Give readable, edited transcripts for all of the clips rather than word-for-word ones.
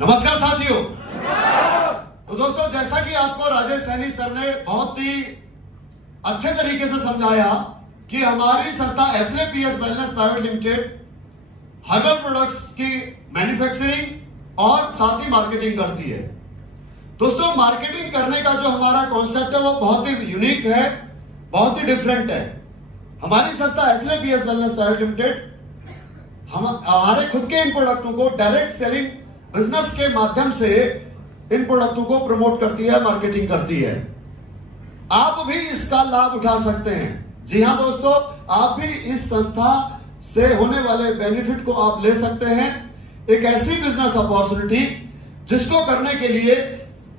नमस्कार साथियों। तो दोस्तों, जैसा कि आपको राजेश सैनी सर ने बहुत ही अच्छे तरीके से समझाया कि हमारी संस्था SLAPS wellness private limited herbal products की मैन्युफैक्चरिंग और साथ ही मार्केटिंग करती है। दोस्तों, मार्केटिंग करने का जो हमारा कॉन्सेप्ट है वो बहुत ही यूनिक है, बहुत ही डिफरेंट है। हमारी संस्था SLAPS वेलनेस प्राइवेट लिमिटेड हमारे खुद के इन प्रोडक्टों को डायरेक्ट सेलिंग बिजनेस के माध्यम से इन प्रोडक्टों को प्रमोट करती है, मार्केटिंग करती है। आप भी इसका लाभ उठा सकते हैं। जी हां दोस्तों, आप भी इस संस्था से होने वाले बेनिफिट को आप ले सकते हैं। एक ऐसी बिजनेस अपॉर्चुनिटी जिसको करने के लिए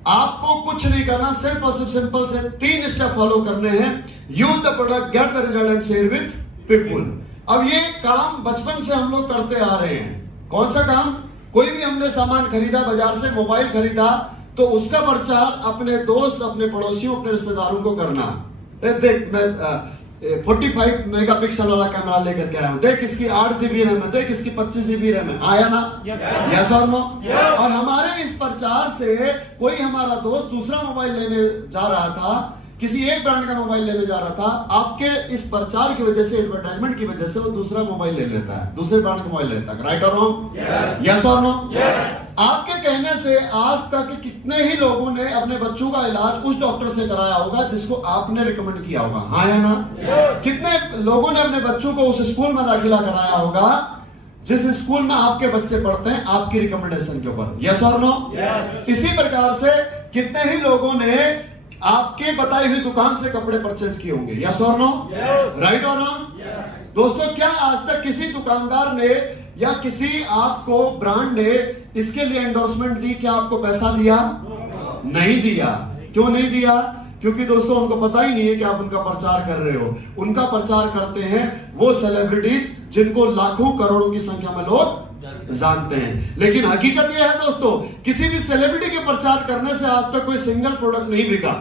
आपको कुछ नहीं करना, सिर्फ और सिर्फ सिंपल से 3 स्टेप फॉलो करने हैं। Use the product, get the result and share with people. अब ये काम बचपन से हम लोग करते आ रहे हैं। कौन सा काम? कोई भी हमने सामान खरीदा, बाजार से मोबाइल खरीदा, तो उसका प्रचार अपने दोस्त, अपने पड़ोसियों, अपने रिश्तेदारों को करना। देख, मैं 45 मेगापिक्सल वाला कैमरा लेकर के आया हूं, देख इसकी 8 GB रैम है, देख इसकी 25 GB रैम है। आया ना? यस और नो? और हमारे इस प्रचार से कोई हमारा दोस्त दूसरा मोबाइल लेने जा रहा था, किसी एक ब्रांड का मोबाइल लेने जा रहा था, आपके इस प्रचार की वजह से, एडवर्टाइजमेंट की वजह से वो दूसरा मोबाइल ले लेता है, दूसरे ब्रांड का मोबाइल लेता है। राइट और रॉन्ग? यस और नो? आपके कहने से आज तक कितने ही लोगों ने अपने बच्चों का इलाज उस डॉक्टर से कराया होगा जिसको आपने रिकमेंड किया होगा? हाँ या ना? कितने लोगों ने अपने बच्चों को उस स्कूल में दाखिला कराया होगा जिस स्कूल में आपके बच्चे पढ़ते हैं, आपकी रिकमेंडेशन के ऊपर? यस और नो? इसी प्रकार से कितने ही लोगों ने आपके बताई हुई दुकान से कपड़े परचेज किए होंगे? यस और नो? राइट और रॉन्ग? दोस्तों, क्या आज तक किसी दुकानदार ने या किसी आपको ब्रांड ने इसके लिए एंडोर्समेंट दी? क्या आपको पैसा दिया? नहीं दिया। क्यों नहीं दिया? क्योंकि दोस्तों, उनको पता ही नहीं है कि आप उनका प्रचार कर रहे हो। उनका प्रचार करते हैं वो सेलिब्रिटीज जिनको लाखों करोड़ों की संख्या में लोग जानते हैं। लेकिन हकीकत यह है दोस्तों, किसी भी सेलिब्रिटी के प्रचार करने से आज तक कोई सिंगल प्रोडक्ट नहीं बिका।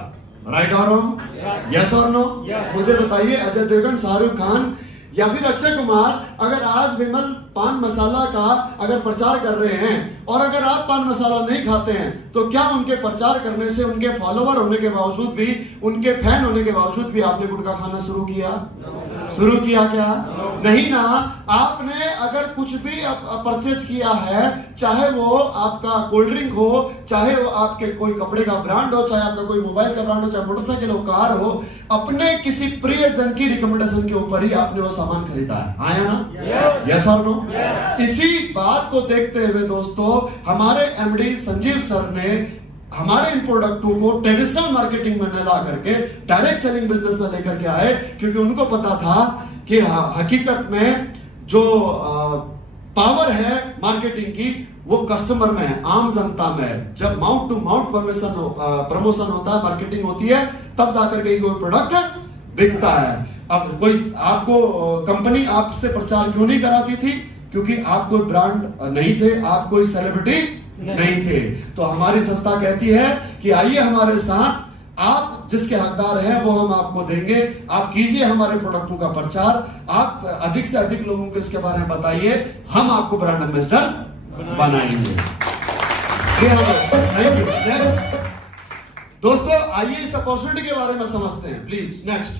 राइट और रॉन्ग? यस और नो? मुझे बताइए, अजय देवगन, शाहरुख खान या फिर अक्षय कुमार अगर आज विमल पान मसाला का अगर प्रचार कर रहे हैं और अगर आप पान मसाला नहीं खाते हैं, तो क्या उनके प्रचार करने से, उनके फॉलोवर होने के बावजूद भी, उनके फैन होने के बावजूद भी आपने गुटखा खाना शुरू किया? शुरू किया क्या? नहीं ना। आपने अगर कुछ भी परचेज किया है, चाहे वो आपका कोल्ड ड्रिंक हो, चाहे वो आपके कोई कपड़े का ब्रांड हो, चाहे आपका कोई मोबाइल का ब्रांड हो, चाहे मोटरसाइकिल हो, कार हो, अपने किसी प्रियजन की रिकमेंडेशन के ऊपर ही आपने वो सामान खरीदा है। आया ना? यस और नो? इसी बात को देखते हुए दोस्तों, हमारे MD संजीव सर ने हमारे इन प्रोडक्टों को ट्रेडिशनल मार्केटिंग में न ला करके डायरेक्ट सेलिंग बिजनेस में लेकर के आए, क्योंकि उनको पता था कि हकीकत में जो पावर है मार्केटिंग की वो कस्टमर में है, आम जनता में है। जब माउथ टू माउथ प्रमोशन होता है, मार्केटिंग होती है, तब जाकर के कोई प्रोडक्ट बिकता है। अब कोई आपको कंपनी आपसे प्रचार क्यों नहीं कराती थी? क्योंकि आप कोई ब्रांड नहीं थे, आप कोई सेलिब्रिटी नहीं थे। तो हमारी संस्था कहती है कि आइए हमारे साथ, आप जिसके हकदार हैं वो हम आपको देंगे। आप कीजिए हमारे प्रोडक्टों का प्रचार, आप अधिक से अधिक लोगों को इसके बारे में बताइए, हम आपको ब्रांड एम्बेसडर बनाएंगे। दोस्तों, आइए इस अपॉर्चुनिटी के बारे में समझते हैं प्लीज। नेक्स्ट,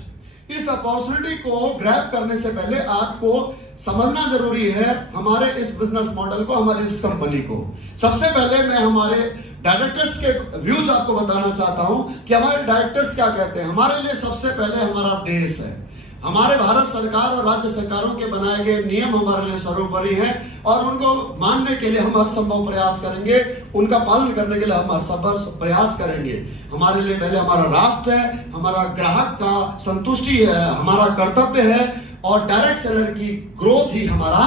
इस अपॉर्चुनिटी को ग्रैब करने से पहले आपको समझना जरूरी है हमारे इस बिजनेस मॉडल को, हमारी इस कंपनी को। सबसे पहले मैं हमारे डायरेक्टर्स के व्यूज आपको बताना चाहता हूं कि हमारे डायरेक्टर्स क्या कहते हैं। हमारे लिए सबसे पहले हमारा देश है। हमारे भारत सरकार और राज्य सरकारों के बनाए गए नियम हमारे लिए सर्वोपरि हैं और उनको मानने के लिए हम हर संभव प्रयास करेंगे, उनका पालन करने के लिए हम हर संभव प्रयास करेंगे। हमारे लिए पहले हमारा राष्ट्र है, हमारा ग्राहक का संतुष्टि है, हमारा कर्तव्य है और डायरेक्ट सेलर की ग्रोथ ही हमारा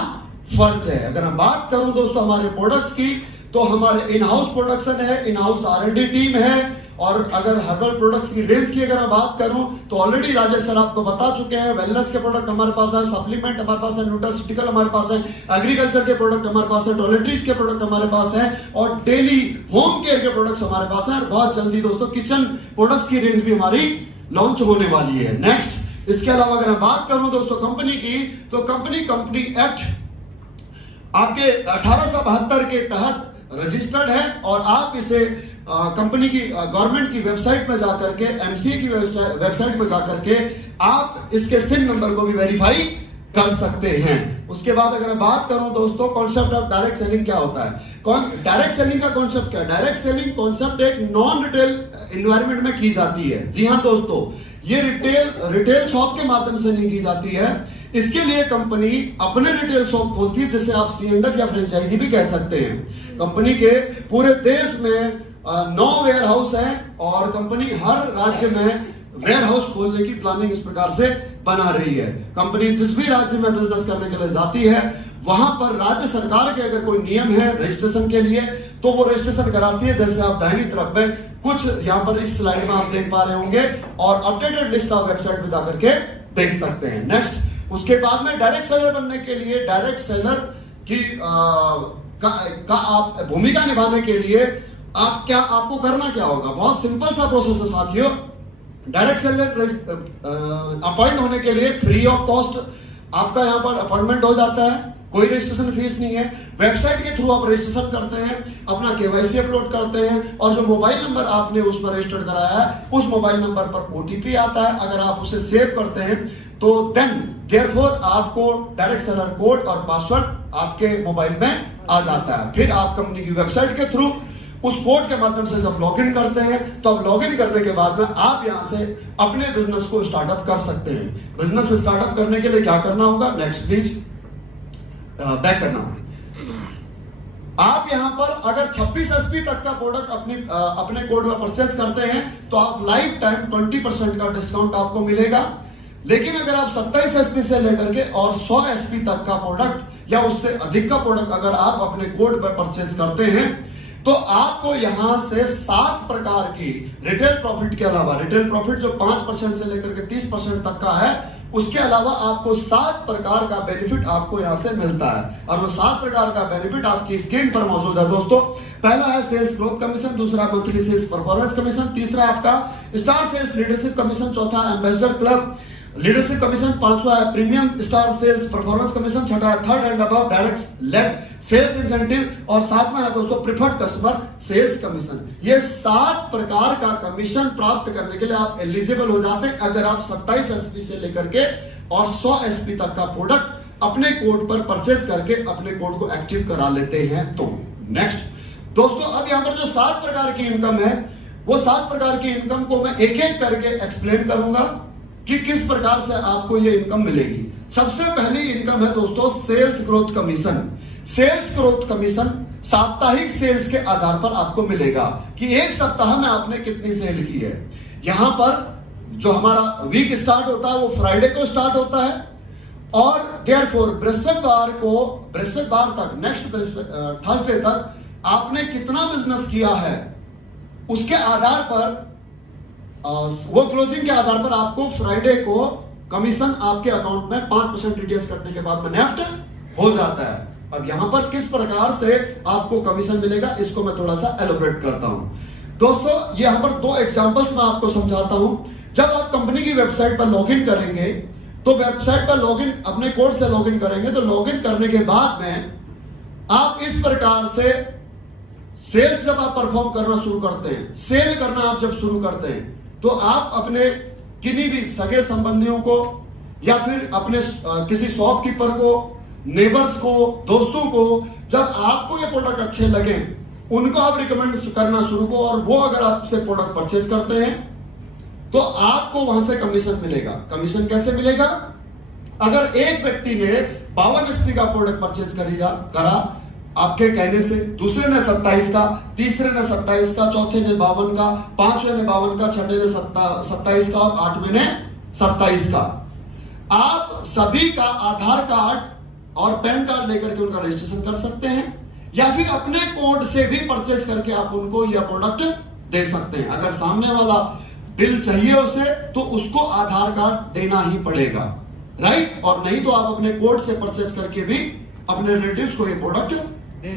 फर्ज है। अगर हम बात करूं दोस्तों हमारे प्रोडक्ट्स की, तो हमारे इन हाउस प्रोडक्शन है, इन हाउस R&D टीम है। और अगर हर्बल प्रोडक्ट्स की रेंज की अगर मैं बात करूं तो ऑलरेडी राजेश सर आपको बता चुके हैं, वेलनेस के प्रोडक्ट हमारे पास है, सप्लीमेंट हमारे पास है, न्यूट्रास्यूटिकल हमारे पास है, एग्रीकल्चर के प्रोडक्ट हमारे पास है, टॉयलेटरीज के प्रोडक्ट हमारे पास है और डेली होम केयर के प्रोडक्ट्स हमारे पास है। और बहुत जल्दी दोस्तों किचन प्रोडक्ट्स की रेंज भी हमारी लॉन्च होने वाली है। नेक्स्ट, इसके अलावा अगर मैं बात करूं दोस्तों कंपनी की, तो कंपनी एक्ट आपके 1872 के तहत रजिस्टर्ड है और आप इसे कंपनी की गवर्नमेंट की वेबसाइट पर जाकर के, एमसीए की वेबसाइट पर जाकर के आप इसके सिन नंबर को भी वेरीफाई कर सकते हैं। उसके बाद अगर मैं बात करूं दोस्तों, कॉन्सेप्ट ऑफ डायरेक्ट सेलिंग क्या होता है। डायरेक्ट सेलिंग का कॉन्सेप्ट क्या है? डायरेक्ट सेलिंग कॉन्सेप्ट एक नॉन रिटेल एनवायरनमेंट में की जाती है। जी हां दोस्तों, ये रिटेल शॉप के माध्यम से नहीं की जाती है। इसके लिए कंपनी अपने रिटेल शॉप खोलती है, जिसे आप C&F या फ्रेंचाइजी भी कह सकते हैं। कंपनी के पूरे देश में 9 वेयर हाउस है और कंपनी हर राज्य में वेयर हाउस खोलने की प्लानिंग इस प्रकार से बना रही है। कंपनी जिस भी राज्य में बिजनेस करने के लिए जाती है, वहां पर राज्य सरकार के अगर कोई नियम है रजिस्ट्रेशन के लिए, तो वो रजिस्ट्रेशन कराती है। जैसे आप दाहिनी तरफ में कुछ यहां पर इस स्लाइड में आप देख पा रहे होंगे और अपडेटेड लिस्ट आप वेबसाइट पे जाकर के देख सकते हैं। नेक्स्ट, उसके बाद में डायरेक्ट सेलर बनने के लिए, डायरेक्ट सेलर की आप भूमिका निभाने के लिए आपको करना क्या होगा? बहुत सिंपल सा प्रोसेस है साथियों। डायरेक्ट सेलर अपॉइंट होने के लिए फ्री ऑफ कॉस्ट आपका यहां पर अपॉइंटमेंट हो जाता है, कोई रजिस्ट्रेशन फीस नहीं है। वेबसाइट के थ्रू आप रजिस्ट्रेशन करते हैं, अपना KYC अपलोड करते हैं और जो मोबाइल नंबर आपने उस पर रजिस्टर्ड कराया है, उस मोबाइल नंबर पर OTP आता है। अगर आप उसे सेव करते हैं तो देयरफॉर आपको डायरेक्ट सेलर कोड और पासवर्ड आपके मोबाइल में आ जाता है। फिर आप कंपनी की वेबसाइट के थ्रू उस कोड के माध्यम से जब लॉगिन करते हैं, तो अब लॉगिन करने के बाद में आप यहां से अपने बिजनेस को स्टार्टअप कर सकते हैं। बिजनेस स्टार्टअप करने के लिए क्या करना होगा? नेक्स्ट प्लीज, बैक करना होगा। आप यहां पर अगर 26 SP तक का प्रोडक्ट अपने कोड में परचेज करते हैं तो आप लाइफ टाइम 20% का डिस्काउंट आपको मिलेगा। लेकिन अगर आप 27 SP से लेकर के और 100 SP तक का प्रोडक्ट या उससे अधिक का प्रोडक्ट अगर आप अपने कोड पर परचेज करते हैं, तो आपको यहां से 7 प्रकार की रिटेल प्रॉफिट के अलावा, रिटेल प्रॉफिट जो 5% से लेकर के 30% तक का है, उसके अलावा आपको 7 प्रकार का बेनिफिट आपको यहां से मिलता है। और वो 7 प्रकार का बेनिफिट आपकी स्क्रीन पर मौजूद है दोस्तों। पहला है सेल्स ग्रोथ कमीशन, दूसरा मंथली सेल्स परफॉर्मेंस कमीशन, तीसरा आपका स्टार सेल्स लीडरशिप कमीशन, चौथा एम्बेसडर क्लब लीडरशिप कमीशन, पांचवा है premium star sales performance commission, छठा है third and above direct led sales incentive और सातवां है दोस्तों प्रिफर्ड कस्टमर सेल्स कमीशन। ये 7 प्रकार का कमीशन प्राप्त करने के लिए आप एलिजिबल हो जाते हैं अगर आप 27 SP से लेकर के और 100 SP तक का प्रोडक्ट अपने कोड पर परचेज करके अपने कोड को एक्टिव करा लेते हैं। तो नेक्स्ट दोस्तों, अब यहां पर जो 7 प्रकार की इनकम है, वो 7 प्रकार की इनकम को मैं एक एक करके एक्सप्लेन करूंगा कि किस प्रकार से आपको ये इनकम मिलेगी। सबसे पहली इनकम है दोस्तों sales growth commission. Sales growth commission साप्ताहिक सेल्स के आधार पर आपको मिलेगा कि एक सप्ताह में आपने कितनी सेल की है। यहां पर जो हमारा वीक स्टार्ट होता है वो फ्राइडे को स्टार्ट होता है और देयरफॉर बृहस्पतिवार तक, नेक्स्ट थर्सडे तक आपने कितना बिजनेस किया है उसके आधार पर, वो क्लोजिंग के आधार पर आपको फ्राइडे को कमीशन आपके अकाउंट में 5% टीडीएस कटने के बाद में नेफ्ट हो जाता है। अब यहां पर किस प्रकार से आपको कमीशन मिलेगा इसको मैं थोड़ा सा एलोबरेट करता हूं दोस्तों। यहां पर 2 एग्जांपल्स मैं आपको समझाता हूं। जब आप कंपनी की वेबसाइट पर लॉगिन करेंगे, तो वेबसाइट पर लॉगिन अपने कोड से लॉगिन करेंगे, तो लॉगिन करने के बाद में आप इस प्रकार से सेल्स जब आप परफॉर्म करना शुरू करते हैं, सेल करना आप जब शुरू करते हैं, तो आप अपने किन्हीं भी सगे संबंधियों को या फिर अपने किसी शॉपकीपर को, नेबर्स को, दोस्तों को, जब आपको ये प्रोडक्ट अच्छे लगे उनको आप रिकमेंड करना शुरू करो और वो अगर आपसे प्रोडक्ट परचेज करते हैं तो आपको वहां से कमीशन मिलेगा। कमीशन कैसे मिलेगा? अगर एक व्यक्ति ने 52 SP का प्रोडक्ट परचेज करा आपके कहने से, दूसरे ने 27 का, तीसरे ने 27 का, चौथे ने 52 का, पांचवें ने 52 का, छठे ने 27 का और 8वें ने 27 का, आप सभी का आधार कार्ड और पैन कार्ड लेकर के उनका रजिस्ट्रेशन कर सकते हैं या फिर अपने कोड से भी परचेज करके आप उनको यह प्रोडक्ट दे सकते हैं। अगर सामने वाला बिल चाहिए उसे तो उसको आधार कार्ड देना ही पड़ेगा, राइट? और नहीं तो आप अपने कोड से परचेज करके भी अपने रिलेटिव्स को ये प्रोडक्ट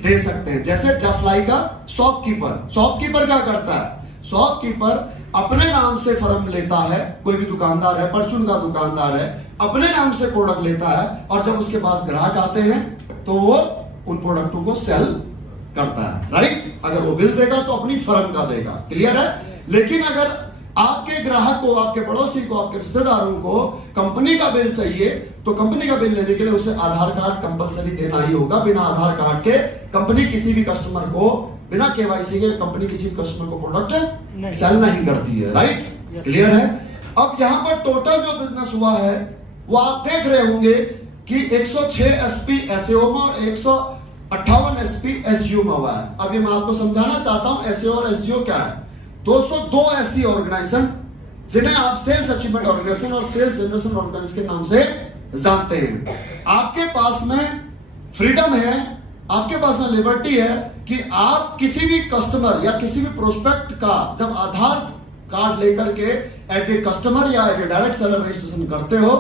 दे सकते हैं। जैसे जस्ट लाइक अ शॉपकीपर क्या करता है? शॉपकीपर अपने नाम से फर्म लेता है, कोई भी दुकानदार है, परचून का दुकानदार है, अपने नाम से प्रोडक्ट लेता है और जब उसके पास ग्राहक आते हैं तो वो उन प्रोडक्टों को सेल करता है, राइट। अगर वो बिल देगा तो अपनी फर्म का देगा, क्लियर है। लेकिन अगर आपके ग्राहक को, आपके पड़ोसी को, आपके रिश्तेदारों को कंपनी का बिल चाहिए तो कंपनी का बिल लेने के लिए उसे आधार कार्ड कंपलसरी देना ही होगा। बिना आधार कार्ड के कंपनी किसी भी कस्टमर को, बिना केवाईसी के कंपनी किसी भी कस्टमर को प्रोडक्ट सेल नहीं करती है, राइट, क्लियर है। अब यहां पर टोटल जो बिजनेस हुआ है वो आप देख रहे होंगे कि 106 एसपी एसईओ में और 158 एसपी एसजीओ में हुआ है। अब ये मैं आपको समझाना चाहता हूं एसईओ और एसजीओ क्या है। दोस्तों, दो ऐसी ऑर्गेनाइजेशन जिन्हें आप सेल्स अचीवमेंट ऑर्गेनाइजेशन और सेल्स जनरेशन ऑर्गेनाइजेशन के नाम से जानते हैं। आपके पास में फ्रीडम है, आपके पास में लिबर्टी है कि आप किसी भी कस्टमर या किसी भी प्रोस्पेक्ट का जब आधार कार्ड लेकर के एज ए कस्टमर या as a direct seller registration करते हो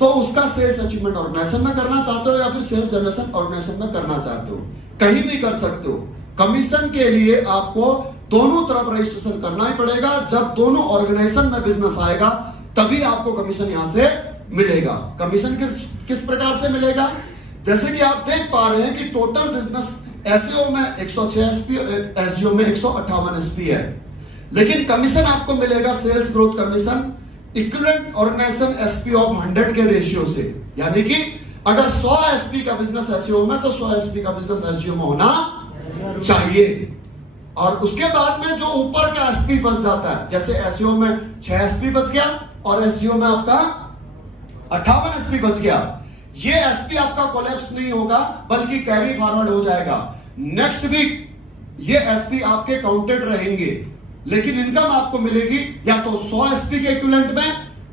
तो उसका सेल्स अचीवमेंट ऑर्गेनाइजेशन में करना चाहते हो या फिर सेल्स जनरेशन ऑर्गेनाइजेशन में करना चाहते हो, कहीं भी कर सकते हो। कमीशन के लिए आपको दोनों तरफ रजिस्ट्रेशन करना ही पड़ेगा। जब दोनों ऑर्गेनाइजेशन में बिजनेस आएगा तभी आपको कमीशन यहां से मिलेगा। कमीशन किस प्रकार से मिलेगा, जैसे कि आप देख पा रहे हैं कि टोटल बिजनेस एसईओ में 106 एसपी, एसजीओ में 158 एसपी है, लेकिन कमीशन आपको मिलेगा sales growth commission equivalent organisation SP of 100 के रेशियो से। यानी कि अगर 100 एसपी का बिजनेस एसईओ में तो 100 एसपी का बिजनेस एसजीओ में होना चाहिए। और उसके बाद में जो ऊपर का एसपी बच जाता है, जैसे एसईओ में 6 एसपी बच गया और एसजीओ में आपका 58 एसपी बच गया, ये एसपी आपका कोलैप्स नहीं होगा बल्कि कैरी फॉरवर्ड हो जाएगा। नेक्स्ट वीक ये एसपी आपके काउंटेड रहेंगे, लेकिन इनकम आपको मिलेगी या तो 100 एसपी के इक्विवेलेंट में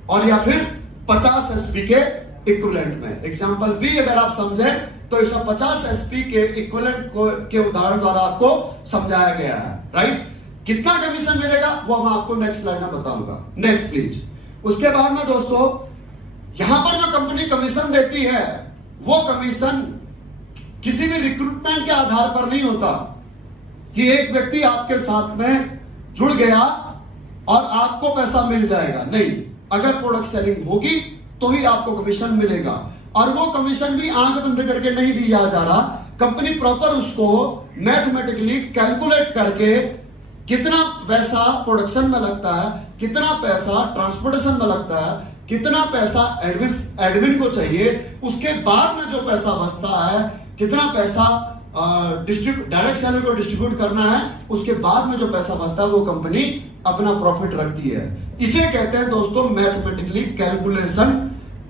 और या फिर 50 एसपी के इक्विवेलेंट में। एग्जांपल भी अगर आप समझें तो इसमें 50 एसपी के इक्विवेलेंट के उदाहरण द्वारा आपको समझाया गया है, राइट। कितना कमीशन मिलेगा वो मैं आपको नेक्स्ट स्लाइड में बताऊंगा। Next please. उसके बाद में दोस्तों, यहां पर जो कंपनी कमीशन देती है वो कमीशन किसी भी रिक्रूटमेंट के आधार पर नहीं होता कि एक व्यक्ति आपके साथ में जुड़ गया और आपको पैसा मिल जाएगा। नहीं, अगर प्रोडक्ट सेलिंग होगी तो ही आपको कमीशन मिलेगा। और वो कमीशन भी आंख बंद करके नहीं दिया जा रहा, कंपनी प्रॉपर उसको मैथमेटिकली कैलकुलेट करके कितना पैसा प्रोडक्शन में लगता है, कितना पैसा ट्रांसपोर्टेशन में लगता है, कितना पैसा एडमिन को चाहिए, उसके बाद में जो पैसा बचता है, कितना पैसा डायरेक्ट सेलर को डिस्ट्रीब्यूट करना है, उसके बाद में जो पैसा बचता है वो कंपनी अपना प्रॉफिट रखती है। इसे कहते हैं दोस्तों मैथमेटिकली कैलकुलेशन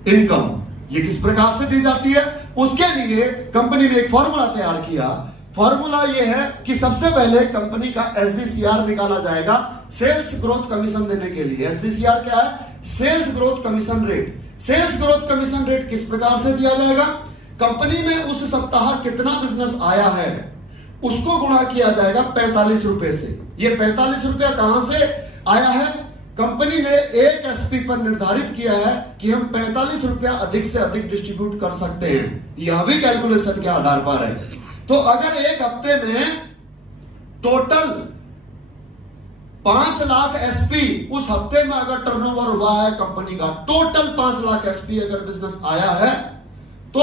इनकम। ये किस प्रकार से दी जाती है, उसके लिए कंपनी ने एक फॉर्मूला तैयार किया। फॉर्मूला ये है कि सबसे पहले कंपनी का एसडीसीआर निकाला जाएगा सेल्स ग्रोथ कमीशन देने के लिए। एसडीसीआर क्या है, sales growth commission rate. Sales growth commission rate किस प्रकार से दिया जाएगा, कंपनी में उस सप्ताह कितना बिजनेस आया है उसको गुणा किया जाएगा 45 रुपए से। ये 45 रुपया कहां से आया है, कंपनी ने एक एसपी पर निर्धारित किया है कि हम 45 रुपया अधिक से अधिक डिस्ट्रीब्यूट कर सकते हैं। यह भी कैलकुलेशन के आधार पर है। तो अगर एक हफ्ते में टोटल 5 लाख एसपी, उस हफ्ते में अगर टर्नओवर हुआ है कंपनी का टोटल 5 लाख एसपी अगर बिजनेस आया है तो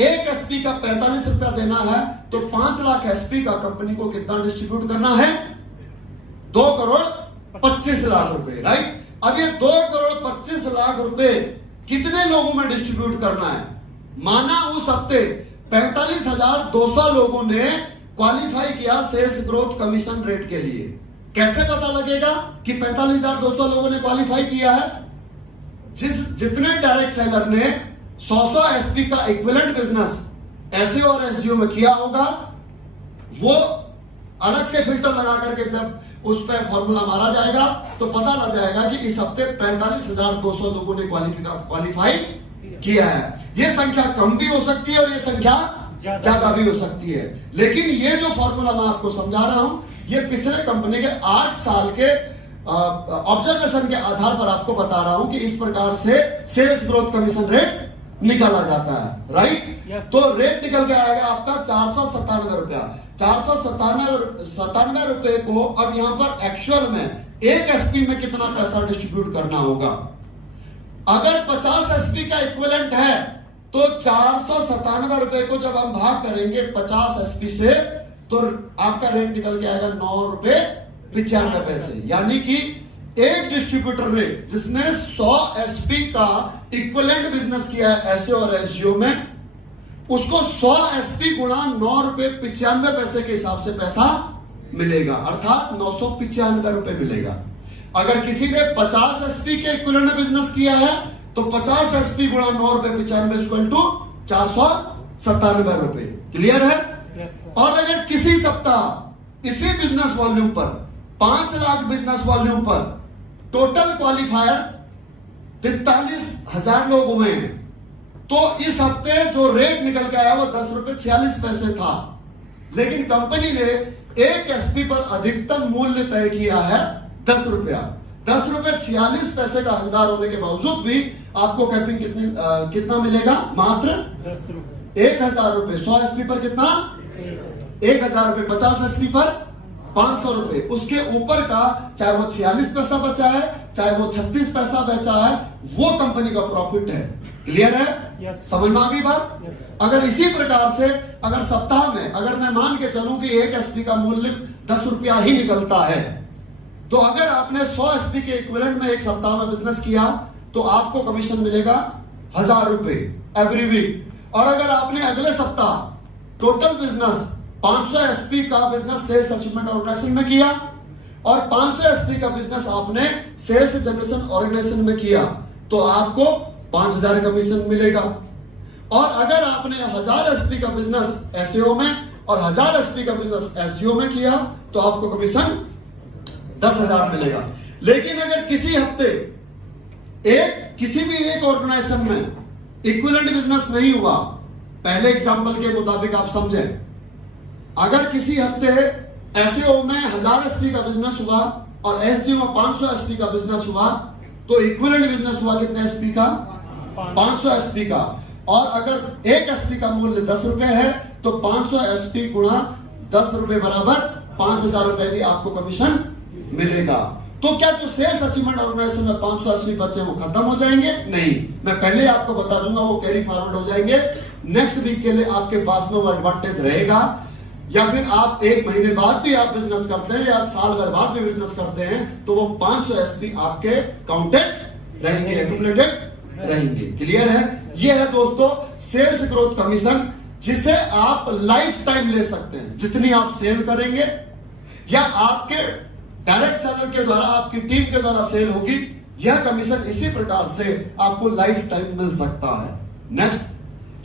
एक एसपी का 45 रुपया देना है, तो 5 लाख एसपी का कंपनी को कितना डिस्ट्रीब्यूट करना है, 2 करोड़ 25 लाख रुपए, राइट। अब ये 2 करोड़ 25 लाख रुपए कितने लोगों में डिस्ट्रीब्यूट करना है, माना उस हफ्ते 45,200 लोगों ने क्वालिफाई किया सेल्स ग्रोथ कमीशन रेट के लिए। कैसे पता लगेगा कि 45,200 लोगों ने क्वालिफाई किया है, जितने डायरेक्ट सेलर ने 100 एसपी का इक्विवेलेंट बिजनेस एसईओ और एसजीओ में किया होगा, वो अलग से फिल्टर लगा करके जब उस पर फॉर्मूला मारा जाएगा तो पता लग जाएगा कि इस हफ्ते 45,200 लोगों ने क्वालिफाई किया है। ये संख्या कम भी हो सकती है और ये संख्या ज्यादा भी हो सकती है, लेकिन ये जो फॉर्मूला मैं आपको समझा रहा हूं ये पिछले कंपनी के 8 साल के ऑब्जर्वेशन के आधार पर आपको बता रहा हूं कि इस प्रकार से सेल्स ग्रोथ कमीशन रेट निकाला जाता है, राइट। तो रेट निकल के आएगा आपका 497 रुपया। 497 रुपए को अब यहां पर एक्चुअल में एक एसपी में कितना पैसा डिस्ट्रीब्यूट करना होगा। अगर 50 एसपी का इक्विवेलेंट है तो 497 रुपए को जब हम भाग करेंगे 50 एसपी से तो आपका रेट निकल के आएगा 9 रुपए 95 पैसे। यानी कि एक डिस्ट्रीब्यूटर ने जिसने 100 एसपी का इक्विवेलेंट बिजनेस किया है ऐसे और एसजीओ में, उसको 100 एसपी गुणा 9 रुपए 95 पैसे के हिसाब से पैसा मिलेगा, अर्थात 995 रुपए मिलेगा। अगर किसी ने 50 एसपी के इक्विवेलेंट बिजनेस किया है तो 50 एसपी गुणा 9 रुपए 95 इक्वल टू 497 रुपए। क्लियर है? और अगर किसी सप्ताह इसी बिजनेस वॉल्यूम पर 5 लाख बिजनेस वॉल्यूम पर टोटल क्वालिफायर 43,000 लोग हुए हैं, तो इस हफ्ते जो रेट निकल के आया वो 10 रुपए 46 पैसे था, लेकिन कंपनी ने एक एसपी पर अधिकतम मूल्य तय किया है 10 रुपया। 10 रुपए 46 पैसे का हकदार होने के बावजूद भी आपको कैपिंग कितना मिलेगा? मात्र 10 रुपए। 1,000 रुपए। 100 एसपी पर कितना? 1,000 रुपए। 50 एसपी पर 500 रुपए। उसके ऊपर का चाहे वो 46 पैसा बचा है, चाहे वो 36 पैसा बचा है, वो कंपनी का प्रॉफिट है। क्लियर है? Yes. समझ में आ गई बात? Yes. अगर इसी प्रकार से अगर सप्ताह में अगर मैं मान के चलूं कि एक एसपी का मूल्य 10 रुपया ही निकलता है, तो अगर आपने 100 एसपी के इक्विवेलेंट में एक सप्ताह में बिजनेस किया तो आपको कमीशन मिलेगा 1,000 रुपए एवरी वीक। और अगर आपने अगले सप्ताह टोटल बिजनेस 500 एसपी का बिजनेस सेल्स अचीवमेंट ऑर्गेनाइजेशन में किया और 500 एसपी का बिजनेस आपने सेल्स जनरेशन ऑर्गेनाइजेशन में किया, तो आपको 5,000 कमीशन मिलेगा। और अगर आपने 1,000 एसपी का बिजनेस एसईओ में और 1,000 एसपी का बिजनेस एसजीओ में किया तो आपको कमीशन 10,000 मिलेगा। लेकिन अगर किसी हफ्ते किसी भी एक ऑर्गेनाइजेशन में इक्विवेलेंट बिजनेस नहीं हुआ, पहले एग्जांपल के मुताबिक आप समझें, अगर किसी हफ्ते एसईओ में 1,000 एसपी का बिजनेस हुआ और एसजीओ में 500 एसपी का बिजनेस हुआ, तो इक्विवेलेंट बिजनेस हुआ कितने एसपी का? 500 एसपी का। और अगर एक एसपी का मूल्य 10 रुपए है तो 500 एसपी गुणा 10 रुपए बराबर 5,000 रुपए भी आपको कमीशन मिलेगा। तो क्या जो सेल्स अचीवमेंट ऑर्गेनाइजेशन में 500 एसपी बचे वो खत्म हो जाएंगे? नहीं, मैं पहले आपको बता दूंगा, वो कैरी फॉरवर्ड हो जाएंगे। नेक्स्ट वीक के लिए आपके पास में वो एडवांटेज रहेगा। या फिर आप 1 महीने बाद भी आप बिजनेस करते हैं या साल भर बाद भी बिजनेस करते हैं तो वो 500 एसपी आपके काउंटेड रहेंगे, एक्यूमुलेटेड रहेंगे। क्लियर है? ये है दोस्तों सेल्स ग्रोथ कमीशन, जिसे आप लाइफ टाइम ले सकते हैं। जितनी आप सेल करेंगे या आपके डायरेक्ट सेलर के द्वारा आपकी टीम के द्वारा सेल होगी, यह कमीशन इसी प्रकार से आपको लाइफ टाइम मिल सकता है। नेक्स्ट,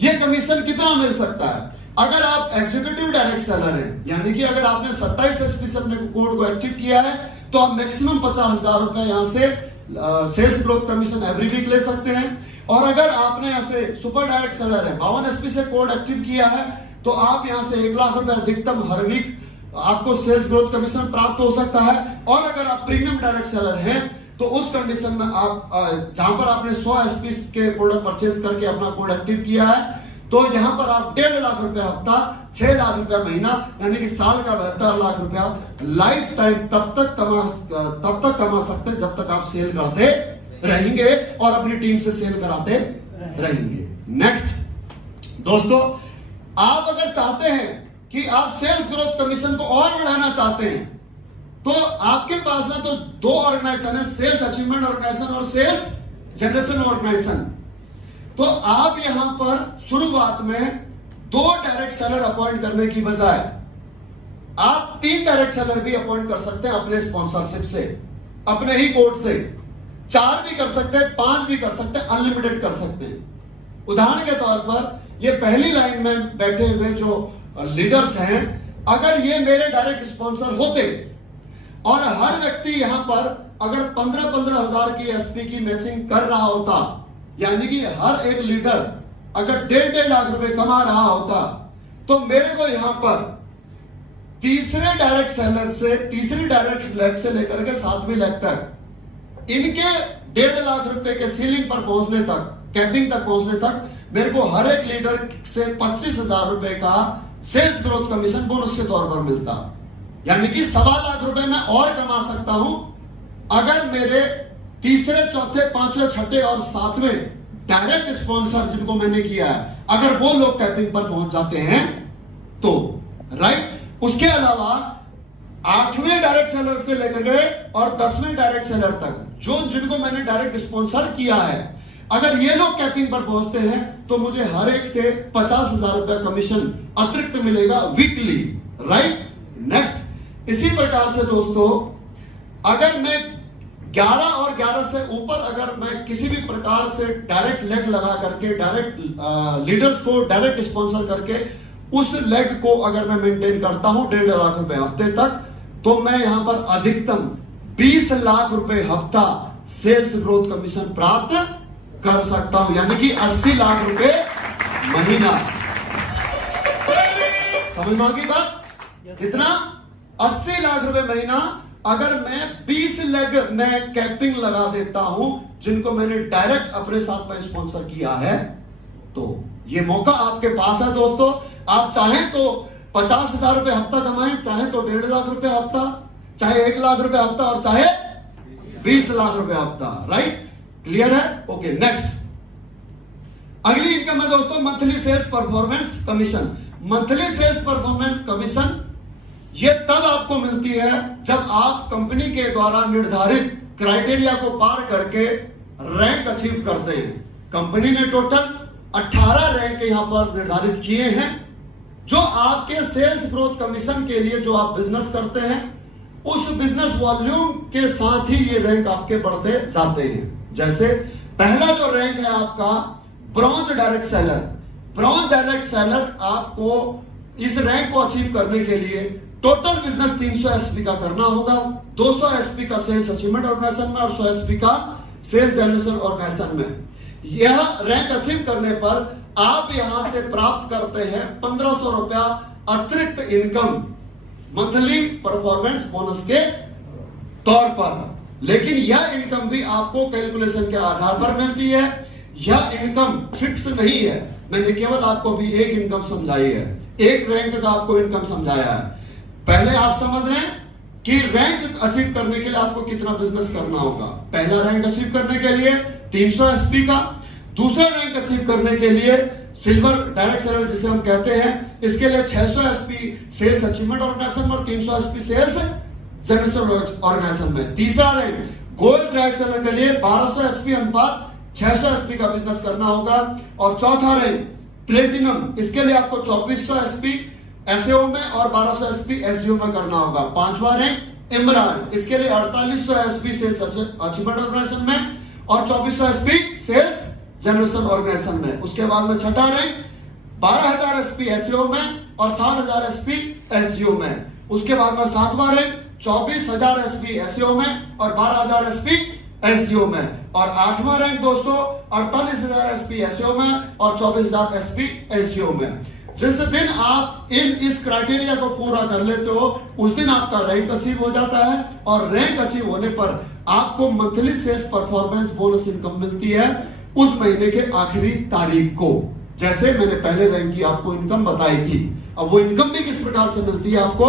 यह कमीशन कितना मिल सकता है? अगर आप एग्जीक्यूटिव डायरेक्ट सेलर हैं, यानी कि अगर आपने 27 एसपी से अपने कोड को एक्टिव किया है, तो आप मैक्सिमम 50,000 रुपए यहां से sales growth commission every week ले सकते हैं। और अगर आपने ऐसे सुपर डायरेक्ट सेलर है, 52 एसपी से कोड एक्टिव किया है, तो आप यहां से 1 लाख रुपए अधिकतम हर वीक आपको सेल्स ग्रोथ कमीशन प्राप्त हो सकता है। और अगर आप प्रीमियम डायरेक्ट सेलर हैं तो उस कंडीशन में आप जहां पर आपने 100 एसपी के प्रोडक्ट परचेज करके अपना कोड एक्टिव किया है, तो यहां पर आप 1.5 लाख रुपया हफ्ता, 6 लाख रुपया महीना, यानी कि साल का 72 लाख रुपया लाइफ टाइम तब तक कमा सकते हैं जब तक आप सेल करते रहेंगे और अपनी टीम से सेल कराते रहेंगे। नेक्स्ट दोस्तों, आप अगर चाहते हैं कि आप सेल्स ग्रोथ कमीशन को और बढ़ाना चाहते हैं, तो आपके पास में तो 2 ऑर्गेनाइजेशन है, सेल्स अचीवमेंट ऑर्गेनाइजेशन और सेल्स जनरेशन ऑर्गेनाइजेशन। तो आप यहां पर शुरुआत में 2 डायरेक्ट सेलर अपॉइंट करने की बजाय आप 3 डायरेक्ट सेलर भी अपॉइंट कर सकते हैं अपने स्पॉन्सरशिप से, अपने ही कोड से। 4 भी कर सकते हैं, 5 भी कर सकते हैं, अनलिमिटेड कर सकते हैं। उदाहरण के तौर पर ये पहली लाइन में बैठे हुए जो लीडर्स हैं, अगर ये मेरे डायरेक्ट स्पॉन्सर होते और हर व्यक्ति यहां पर अगर 15-15 हजार की एसपी की मैचिंग कर रहा होता, यानी कि हर एक लीडर अगर 1.5 लाख रुपए कमा रहा होता, तो मेरे को यहां पर तीसरे डायरेक्ट सेलर से लेकर के 7वें लाख तक इनके 1.5 लाख रुपए के सीलिंग पर पहुंचने तक, कैपिंग तक पहुंचने तक मेरे को हर एक लीडर से 25,000 रुपए का सेल्स ग्रोथ कमीशन बोनस के तौर पर मिलता। यानी कि 1.25 लाख रुपए मैं और कमा सकता हूं अगर मेरे तीसरे, चौथे, 5वें, 6ठे और 7वें डायरेक्ट स्पॉन्सर जिनको मैंने किया है, अगर वो लोग कैपिंग पर पहुंच जाते हैं तो। राइट? उसके अलावा 8वें डायरेक्ट सेलर से लेकर के और 10वें डायरेक्ट सेलर तक जिनको मैंने डायरेक्ट स्पॉन्सर किया है, अगर ये लोग कैपिंग पर पहुंचते हैं तो मुझे हर एक से 50,000 रुपया कमीशन अतिरिक्त मिलेगा वीकली, राइट। नेक्स्ट, इसी प्रकार से दोस्तों, अगर मैं 11 और 11 से ऊपर अगर मैं किसी भी प्रकार से डायरेक्ट लेग लगा करके डायरेक्ट लीडर्स को डायरेक्ट स्पॉन्सर करके उस लेग को अगर मैं मेंटेन करता हूं 1.5 लाख रुपए हफ्ते तक, तो मैं यहां पर अधिकतम 20 लाख रुपए हफ्ता सेल्स ग्रोथ कमीशन प्राप्त कर सकता हूं, यानी कि 80 लाख रुपए महीना। समझ में आ गई बात? कितना? 80 लाख रुपए महीना अगर मैं 20 लेग में कैपिंग लगा देता हूं जिनको मैंने डायरेक्ट अपने साथ में स्पॉन्सर किया है, तो ये मौका आपके पास है दोस्तों। आप चाहें तो 50,000 रुपए हफ्ता कमाएं, चाहे तो 1.5 लाख रुपए हफ्ता, चाहे 1 लाख रुपए हफ्ता और चाहे 20 लाख रुपए हफ्ता, राइट। क्लियर है? ओके, नेक्स्ट अगली इनकम है दोस्तों monthly sales performance commission. Monthly sales performance commission ये तब आपको मिलती है जब आप कंपनी के द्वारा निर्धारित क्राइटेरिया को पार करके रैंक अचीव करते हैं। कंपनी ने टोटल 18 रैंक यहां पर निर्धारित किए हैं, जो आपके सेल्स ग्रोथ कमीशन के लिए जो आप बिजनेस करते हैं उस बिजनेस वॉल्यूम के साथ ही ये रैंक आपके बढ़ते जाते हैं। जैसे पहला जो रैंक है आपका bronze direct seller. Bronze direct seller आपको इस रैंक को अचीव करने के लिए टोटल बिजनेस 300 एसपी का करना होगा, 200 एसपी का सेल्स अचीवमेंट ऑर्गेनाइजेशन में और 100 एसपी का सेल्स जनरेशन ऑर्गेनाइजेशन में। यह रैंक अचीव करने पर आप यहां से प्राप्त करते हैं 1500 रुपया अतिरिक्त इनकम मंथली परफॉर्मेंस बोनस के तौर पर। लेकिन यह इनकम भी आपको कैलकुलेशन के आधार पर मिलती है, यह इनकम फिक्स नहीं है। मैंने केवल आपको भी एक इनकम समझाई है, एक रैंक का आपको इनकम समझाया है। पहले आप समझ रहे हैं कि रैंक अचीव करने के लिए आपको कितना बिजनेस करना होगा। पहला रैंक अचीव करने के लिए 300 एसपी का, दूसरा रैंक अचीव करने के लिए सिल्वर डायरेक्ट सेलर जिसे हम कहते हैं, इसके लिए 600 एसपी सेल्स अचीवमेंट ऑर्गेनाइजेशन और 300 एसपी सेल्स जनरेशन ऑर्गेनाइजेशन में। तीसरा रैंक गोल्ड डायरेक्ट सेलर के लिए 1200 एसपी अनुपात 600 एसपी का बिजनेस करना होगा। और चौथा रैंक प्लेटिनम, इसके लिए आपको 2400 एसपी एसएओ में और 1200 एसपी एसजीओ में करना होगा। पांचवा रैंक इमरान, इसके लिए 4800 एसपी सेल्स अचीवमेंट ऑर्गेनाइजेशन में और 2400 एसपी सेल्स जनरेशन ऑर्गेनाइजेशन में। उसके बाद में छठा रैंक 12,000 एसपी एसईओ में और 60,000 एसपी एसजीओ में। उसके बाद में सातवां रैंक 24,000 एसपी एसईओ में और 12,000 एसपी एसजीओ में। और आठवां रैंक दोस्तों 48,000 एसपी एसईओ में और 24,000 एसपी एसजीओ में। जिस दिन आप इस क्राइटेरिया को पूरा कर लेते हो उस दिन आपका रैंक अचीव हो जाता है, और रैंक अचीव होने पर आपको monthly sales performance bonus income मिलती है उस महीने के आखिरी तारीख को। जैसे मैंने पहले रैंक की आपको इनकम बताई थी। अब वो इनकम भी किस प्रकार से मिलती है आपको,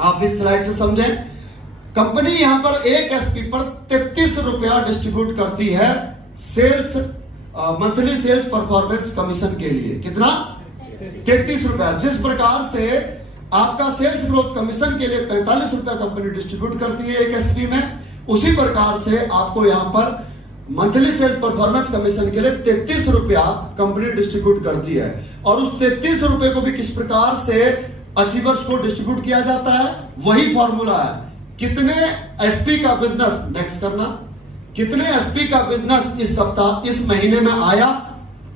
आप इस स्लाइड से समझें। कंपनी यहां पर एक एसपी पर 33 रुपया डिस्ट्रीब्यूट करती है sales monthly sales performance commission के लिए। कितना? 33 रुपया। जिस प्रकार से आपका सेल्स ग्रोथ कमीशन के लिए 45 रुपया कंपनी डिस्ट्रीब्यूट करती है एक एसपी में, उसी प्रकार से आपको यहां पर मंथली सेल्स परफॉर्मेंस कमीशन के लिए 33 रुपया कंपनी डिस्ट्रीब्यूट करती है। और उस 33 रुपए को भी किस प्रकार से अचीवर्स को डिस्ट्रीब्यूट किया जाता है, वही फॉर्मूला है। कितने एसपी का बिजनेस नेक्स्ट करना, कितने एसपी का बिजनेस इस सप्ताह इस महीने में आया,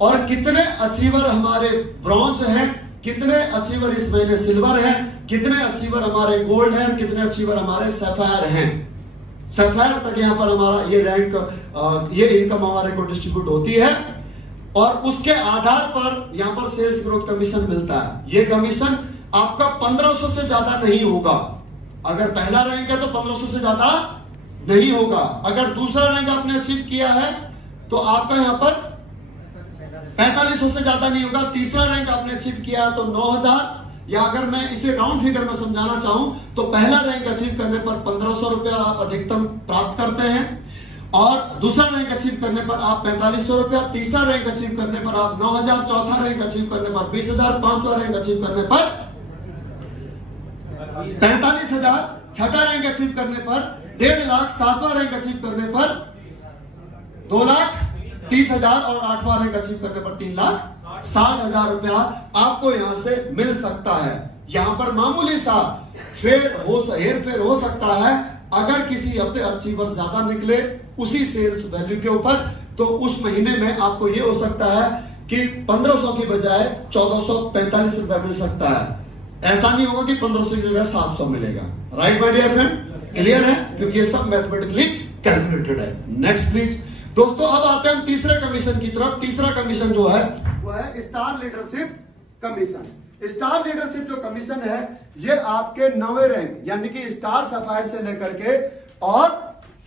और कितने अचीवर हमारे ब्रॉन्ज हैं, कितने अचीवर इस महीने सिल्वर हैं, कितने अचीवर हमारे गोल्ड हैं, कितने अचीवर हमारे सैफायर हैं। सैफायर तक यहां पर हमारा ये रैंक ये इनकम हमारे को डिस्ट्रीब्यूट होती है, और उसके आधार पर यहां पर सेल्स ग्रोथ कमीशन मिलता है। ये कमीशन आपका 1500 से ज्यादा नहीं होगा। अगर पहला रैंक है तो 1500 से ज्यादा नहीं होगा। अगर दूसरा रैंक आपने अचीव किया है तो आपका यहां पर 4500 से ज्यादा नहीं होगा। तीसरा रैंक आपने अचीव किया है तो 9000, या अगर मैं इसे राउंड फिगर में समझाना चाहूं तो पहला रैंक अचीव करने पर 1500 रुपया आप अधिकतम प्राप्त करते हैं, और दूसरा रैंक अचीव करने पर आप 4500 रुपया, तीसरा रैंक अचीव करने पर आप 9000, चौथा रैंक अचीव करने पर 20,000, पांचवा रैंक अचीव करने पर 45,000, छठा रैंक अचीव करने पर 1.5 लाख, सातवां रैंक अचीव करने पर 2,30,000 और आठवां रैंक अचीव करने पर 3,60,000 रुपया आपको यहां से मिल सकता है। यहां पर मामूली सा हेर फेर हो सकता है अगर किसी हफ्ते अचीवर ज्यादा निकले उसी सेल्स वैल्यू के ऊपर, तो उस महीने में आपको ये हो सकता है कि 1500 की बजाय 1445 रुपया मिल सकता है। ऐसा नहीं होगा कि 1500 की जगह 700 मिलेगा। Right my dear friend, clear है? क्योंकि ये सब मैथमेटिकली कैलकुलेटेड है। नेक्स्ट प्लीज दोस्तों, अब आते हैं हम तीसरे कमीशन की तरफ। तीसरा कमीशन जो है वो है star leadership commission. Star leadership जो कमीशन है ये आपके 9वें रैंक यानी कि स्टार सफायर से लेकर के और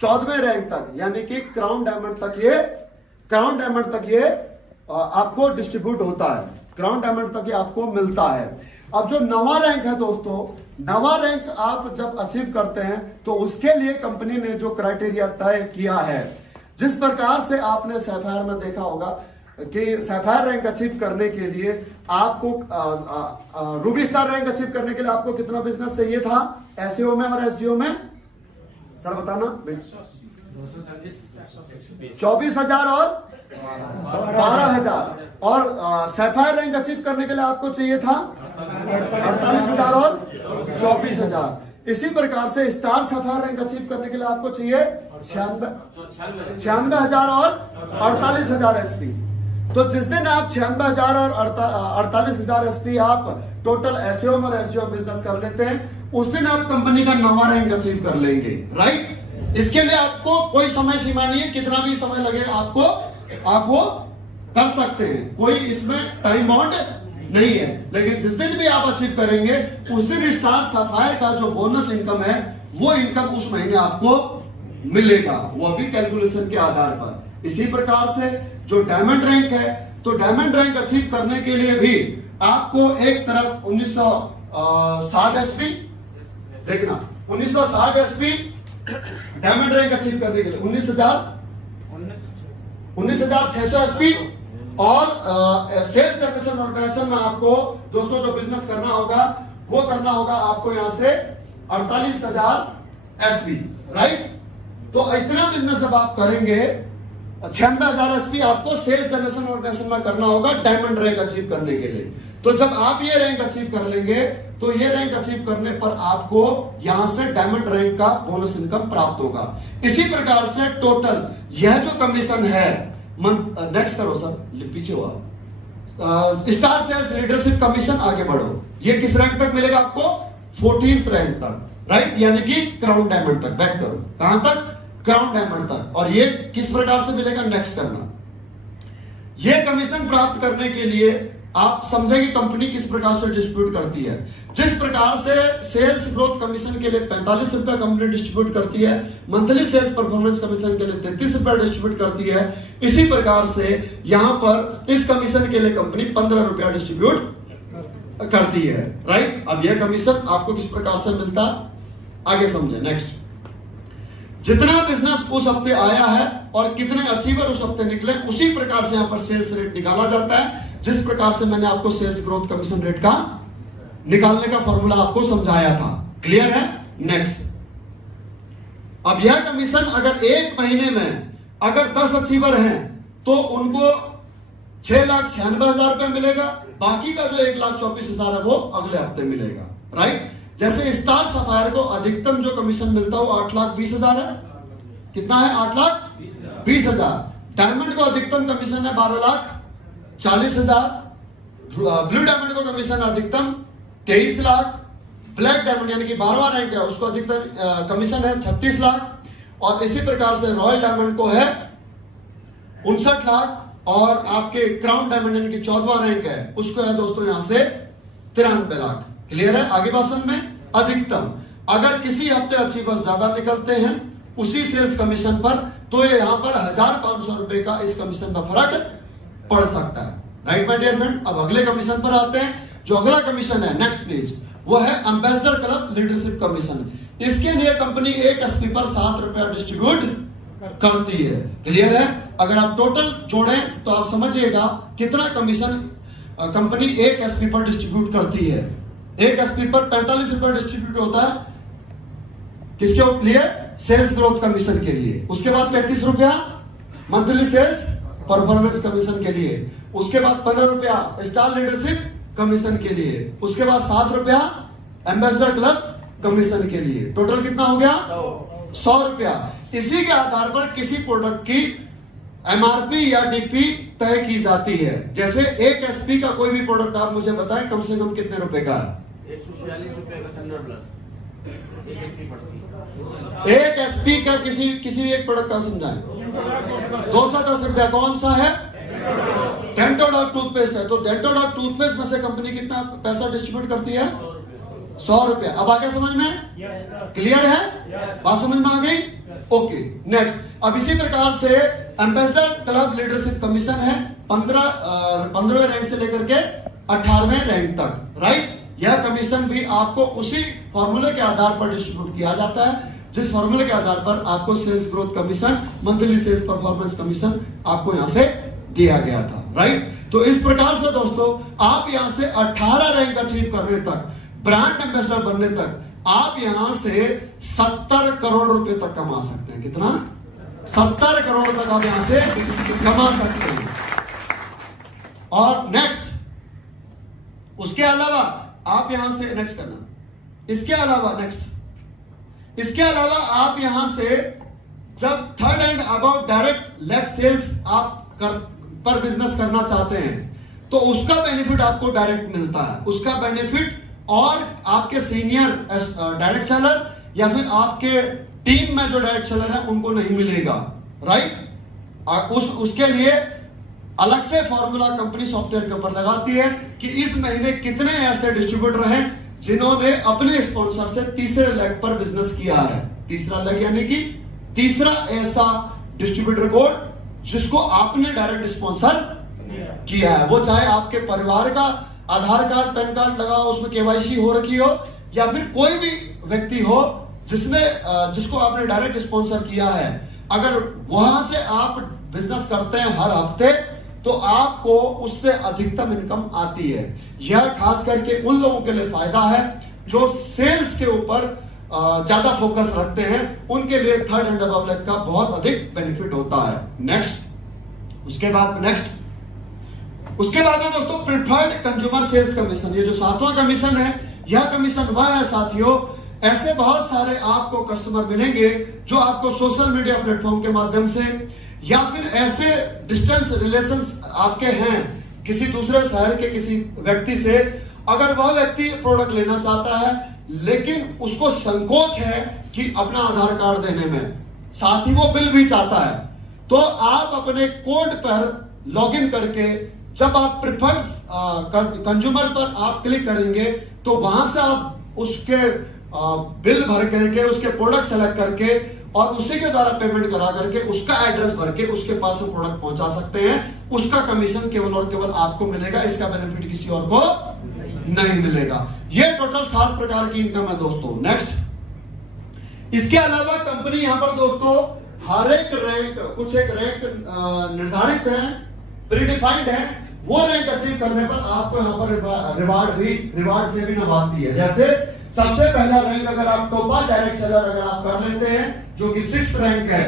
14वें रैंक तक यानी कि क्राउन डायमंड तक ये आपको डिस्ट्रीब्यूट होता है। क्राउन डायमंड तक ये आपको मिलता है। अब जो 9वां रैंक है दोस्तों, 9वां रैंक आप जब अचीव करते हैं तो उसके लिए कंपनी ने जो क्राइटेरिया तय किया है, जिस प्रकार से आपने सैफायर में देखा होगा कि सैफायर रैंक अचीव करने के लिए आपको रूबी स्टार रैंक अचीव करने के लिए आपको कितना बिजनेस चाहिए था एसईओ में और एसजीओ में? सर बताना। 24,000 और 12,000। और सैफायर रैंक अचीव करने के लिए आपको चाहिए था 48,000 और 24,000। इसी प्रकार से स्टार सैफायर रैंक अचीव करने के लिए आपको चाहिए 96,000 और 48,000 एसपी। तो जिस दिन आप 96,000 और 48,000 एसपी आप टोटल एसईओ और एसजीओ बिजनेस कर लेते हैं, उस दिन आप कंपनी का 9वां रैंक अचीव कर लेंगे। राइट? इसके लिए आपको कोई समय सीमा नहीं है, कितना भी समय लगे आप वो कर सकते हैं, कोई इसमें टाइम बाउंड नहीं है। लेकिन जिस दिन भी आप अचीव करेंगे उस दिन स्टार सफायर का जो बोनस इनकम है वो इनकम उस महीने आपको मिलेगा, वो भी कैलकुलेशन के आधार पर। इसी प्रकार से जो डायमंड रैंक है, तो डायमंड रैंक अचीव करने के लिए भी आपको एक तरफ 1960 एसपी देखना, 1960 एसपी डायमंड रैंक अचीव करने के लिए 19,600 एसपी और सेल्स जनरेशन ऑर्गेनाइजेशन में आपको दोस्तों जो बिजनेस करना होगा वो करना होगा आपको यहां से 48,000 एसपी। राइट? तो इतना बिजनेस जब आप करेंगे 96,000 एसपी आपको सेल्स जनरेशन ऑर्गेनाइजेशन में करना होगा डायमंड रैंक अचीव करने के लिए। तो जब आप ये रैंक अचीव कर लेंगे तो ये रैंक अचीव करने पर आपको यहां से डायमंड रैंक का बोनस इनकम प्राप्त होगा। इसी प्रकार से टोटल यह जो कमीशन है, नेक्स्ट करो सर, पीछे हुआ स्टार सेल्स लीडरशिप कमीशन, आगे बढ़ो। ये किस रैंक तक मिलेगा आपको? 14th रैंक तक। राइट? यानी कि क्राउन डायमंड तक। बैक करो, कहां तक? क्राउन डायमंड तक। और ये किस प्रकार से मिलेगा? नेक्स्ट करना। ये कमीशन प्राप्त करने के लिए आप समझे कि कंपनी किस प्रकार से डिस्ट्रीब्यूट करती है। जिस प्रकार से सेल्स ग्रोथ कमीशन के लिए 45 रुपया कंपनी डिस्ट्रीब्यूट करती है, मंथली सेल्स परफॉर्मेंस कमीशन के लिए 33 रुपया डिस्ट्रीब्यूट करती है, इसी प्रकार से यहां पर इस कमीशन के लिए कंपनी 15 रुपया डिस्ट्रीब्यूट करती है। राइट? अब यह कमीशन आपको किस प्रकार से मिलता आगे समझे। नेक्स्ट, जितना बिजनेस उस हफ्ते आया है और कितने अचीवर उस हफ्ते निकले, उसी प्रकार से यहां पर सेल्स रेट निकाला जाता है, जिस प्रकार से मैंने आपको सेल्स ग्रोथ कमीशन रेट का निकालने का फॉर्मूला आपको समझाया था। क्लियर है? नेक्स्ट, अब यह कमीशन अगर एक महीने में अगर 10 अचीवर हैं तो उनको 6,96,000 रुपया मिलेगा, बाकी का जो 1,24,000 है वो अगले हफ्ते मिलेगा। राइट? जैसे स्टार सफायर को अधिकतम जो कमीशन मिलता है वो 8,20,000 है। कितना है? 8,20,000। डायमंड को अधिकतम कमीशन है 12,40,000। ब्लू डायमंड को कमीशन अधिकतम 23 लाख। ब्लैक डायमंड यानी कि 12वां रैंक है उसको अधिकतम कमीशन है 36 लाख। और इसी प्रकार से रॉयल डायमंड को है 59 लाख। और आपके क्राउन डायमंड यानी कि 14वां रैंक है उसको है दोस्तों यहां से 93 लाख। क्लियर है? आगे बात समझ में। अधिकतम अगर किसी हफ्ते अचीवर ज्यादा निकलते हैं उसी सेल्स कमीशन पर, तो ये यहां पर 1,500 रुपए का इस कमीशन का फर्क पड़ सकता है। Right my dear friend? अब अगले कमीशन पर आते हैं। जो अगला कमीशन है, नेक्स्ट प्लीज, वो है एम्बेसडर क्लब लीडरशिप कमीशन। इसके लिए कंपनी एक एसपी पर 7 रुपया डिस्ट्रीब्यूट करती है। क्लियर है? अगर आप टोटल जोड़ें तो आप समझिएगा कितना कमीशन कंपनी एक एसपी पर डिस्ट्रीब्यूट करती है। एक एसपी पर 45 रुपए डिस्ट्रीब्यूट होता है किसके लिए? सेल्स ग्रोथ कमीशन के लिए। उसके बाद 33 रुपया मंथली सेल्स परफॉर्मेंस कमीशन के लिए। उसके बाद 15 रुपया स्टार लीडरशिप कमीशन के लिए। उसके बाद 7 रुपया एम्बेसडर क्लब कमीशन के लिए। टोटल कितना हो गया? 100 रुपया। इसी के आधार पर किसी प्रोडक्ट की एमआरपी या डीपी तय की जाती है। जैसे एक एसपी का कोई भी प्रोडक्ट आप मुझे बताएं कम से कम कितने रुपए का है? 146 रुपए का थंडर प्लस एक एसपी का किसी भी एक प्रोडक्ट का समझाएं। 210 रुपया। कौन सा है? डेंटोडॉक टूथपेस्ट है। तो डेंटोडॉक टूथपेस्ट में से कंपनी कितना पैसा डिस्ट्रीब्यूट करती है? 100 रुपया। अब आ गया समझ में? क्लियर है? बात समझ में आ गई? Okay next. अब इसी प्रकार से एम्बेसडर क्लब लीडरशिप कमीशन है 15वें रैंक से लेकर के 18वें रैंक तक, राइट। यह कमीशन भी आपको उसी फॉर्मूले के आधार पर डिस्ट्रीब्यूट किया जाता है जिस फॉर्मूले के आधार पर आपको sales growth commission, monthly sales performance commission आपको यहां से दिया गया था, राइट। तो इस प्रकार से दोस्तों आप यहां से 18 रैंक अचीव करने तक, ब्रांड एम्बेसडर बनने तक आप यहां से 70 करोड़ रुपए तक कमा सकते हैं। कितना? 70 करोड़ तक आप यहां से कमा सकते हैं। और नेक्स्ट, उसके अलावा आप यहां से नेक्स्ट करना, इसके अलावा नेक्स्ट, इसके अलावा आप यहां से जब third and about direct leg sales आप पर बिजनेस करना चाहते हैं तो उसका बेनिफिट आपको डायरेक्ट मिलता है। उसका बेनिफिट और आपके सीनियर डायरेक्ट सेलर या फिर आपके टीम में जो डायरेक्ट सेलर है उनको नहीं मिलेगा, राइट। उसके लिए अलग से फॉर्मूला कंपनी सॉफ्टवेयर के ऊपर लगाती है कि इस महीने कितने ऐसे डिस्ट्रीब्यूटर हैं जिन्होंने अपने स्पॉन्सर से तीसरे लेग पर बिजनेस किया है। तीसरा लेग यानी कि तीसरा ऐसा डिस्ट्रीब्यूटर कोड जिसको आपने डायरेक्ट स्पॉन्सर किया है, वो चाहे आपके परिवार का आधार कार्ड पैन कार्ड लगा हो, उसमें केवाईसी हो रखी हो, या फिर कोई भी व्यक्ति हो जिसको आपने डायरेक्ट स्पॉन्सर किया है। अगर वहां से आप बिजनेस करते हैं हर हफ्ते तो आपको उससे अधिकतम इनकम आती है। यह खास करके उन लोगों के लिए फायदा है जो सेल्स के ऊपर ज्यादा फोकस रखते हैं, उनके लिए थर्ड एंड अबव लेग का बहुत अधिक बेनिफिट होता है। नेक्स्ट, उसके बाद है दोस्तों प्रिफर्ड कंज्यूमर सेल्स कमीशन। ये जो 7वां कमीशन है, यह कमीशन वह है साथियों, ऐसे बहुत सारे आपको कस्टमर मिलेंगे जो आपको सोशल मीडिया प्लेटफॉर्म के माध्यम से या फिर ऐसे डिस्टेंस रिलेशंस आपके हैं किसी दूसरे शहर के किसी व्यक्ति से, अगर वह व्यक्ति प्रोडक्ट लेना चाहता है लेकिन उसको संकोच है कि अपना आधार कार्ड देने में, साथ ही वो बिल भी चाहता है, तो आप अपने कोड पर लॉगिन करके जब आप प्रिफर्ड कंज्यूमर पर आप क्लिक करेंगे तो वहां से आप उसके बिल भर करके उसके प्रोडक्ट सेलेक्ट करके और उसी के द्वारा पेमेंट करा करके उसका एड्रेस भर के उसके पास वो प्रोडक्ट पहुंचा सकते हैं। उसका कमीशन केवल और केवल आपको मिलेगा, इसका बेनिफिट किसी और को नहीं मिलेगा। ये टोटल 7 प्रकार की इनकम है दोस्तों। नेक्स्ट, इसके अलावा कंपनी यहां पर दोस्तों हर एक रैंक, कुछ एक रैंक निर्धारित है, प्रीडिफाइंड है, वो रैंक अचीव करने पर आपको यहां पर रिवार्ड से भी नवाजती है। जैसे सबसे पहला रैंक अगर आप टॉपर डायरेक्ट सेलर अगर आप कर लेते हैं जो कि 6th रैंक है,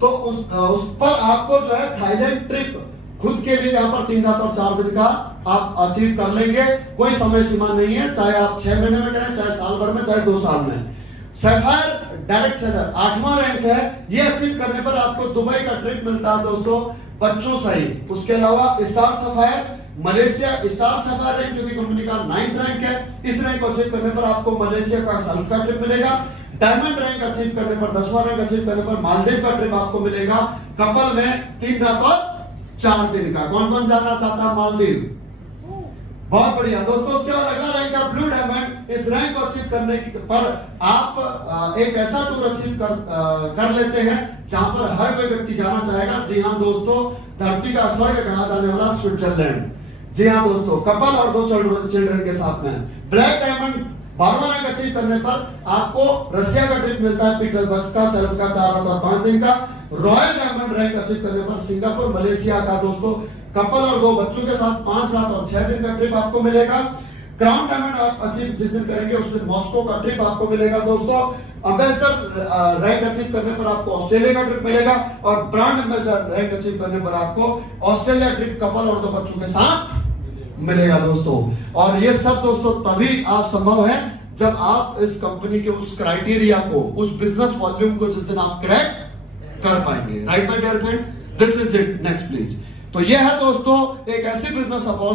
तो उस पर आपको जो है थाईलैंड ट्रिप खुद के लिए यहाँ पर 3 रात और 4 दिन का आप अचीव कर लेंगे। कोई समय सीमा नहीं है, चाहे आप 6 महीने में करें, चाहे साल भर में, चाहे 2 साल में। सैफायर डायरेक्ट सेलर 8वां रैंक है, ये अचीव करने पर आपको दुबई का ट्रिप मिलता है दोस्तों बच्चों सहित। उसके अलावा star sapphire Malaysia, star sapphire rank जो कि कंपनी का 9th रैंक है, इस रैंक को अचीव करने पर आपको मलेशिया का साल का ट्रिप मिलेगा। डायमंड रैंक अचीव करने पर, 10वां रैंक अचीव करने पर मालदीव का ट्रिप आपको मिलेगा, कपल में 3 रात और 4 दिन का। कौन कौन जाना चाहता है मालदीव? बहुत बढ़िया दोस्तों। उसके बाद अगला रैंक है ब्लू डायमंड। इस रैंक को अचीव करने पर आप एक ऐसा टूर अचीव कर लेते हैं जहां पर हर कोई व्यक्ति जाना चाहेगा। जी हाँ दोस्तों, धरती का स्वर्ग कहा जाने वाला स्विट्जरलैंड। जी हाँ दोस्तों, कपल और 2 चिल्ड्रन के साथ में। ब्लैक डायमंड 12वां रैंक अचीव करने पर आपको रशिया का ट्रिप मिलता है, पीटर्सबर्ग का, सेल्फ का 4 रात और 5 दिन का। रॉयल डायमंड रैंक अचीव करने पर सिंगापुर मलेशिया का दोस्तों कपल और 2 बच्चों के साथ 5 रात और 6 दिन का ट्रिप आपको मिलेगा। क्राउन डायमंड आप अचीव जिस दिन करेंगे उस दिन मॉस्को का ट्रिप आपको मिलेगा दोस्तों। एम्बेसडर रैंक अचीव करने पर आपको ऑस्ट्रेलिया का ट्रिप मिलेगा और ब्रांड एम्बेसडर रैंक अचीव करने पर आपको ऑस्ट्रेलिया ट्रिप कपल और 2 बच्चों के साथ मिलेगा दोस्तों। और ये सब दोस्तों तभी आप संभव है जब आप इस कंपनी के उस क्राइटेरिया को, उस बिजनेस वॉल्यूम को जिस दिन आप क्रैक कर पाएंगे। Right my dear friend, this is it. Next please. तो ये है दोस्तों एक ऐसी बिजनेस अपॉर्चुनिटी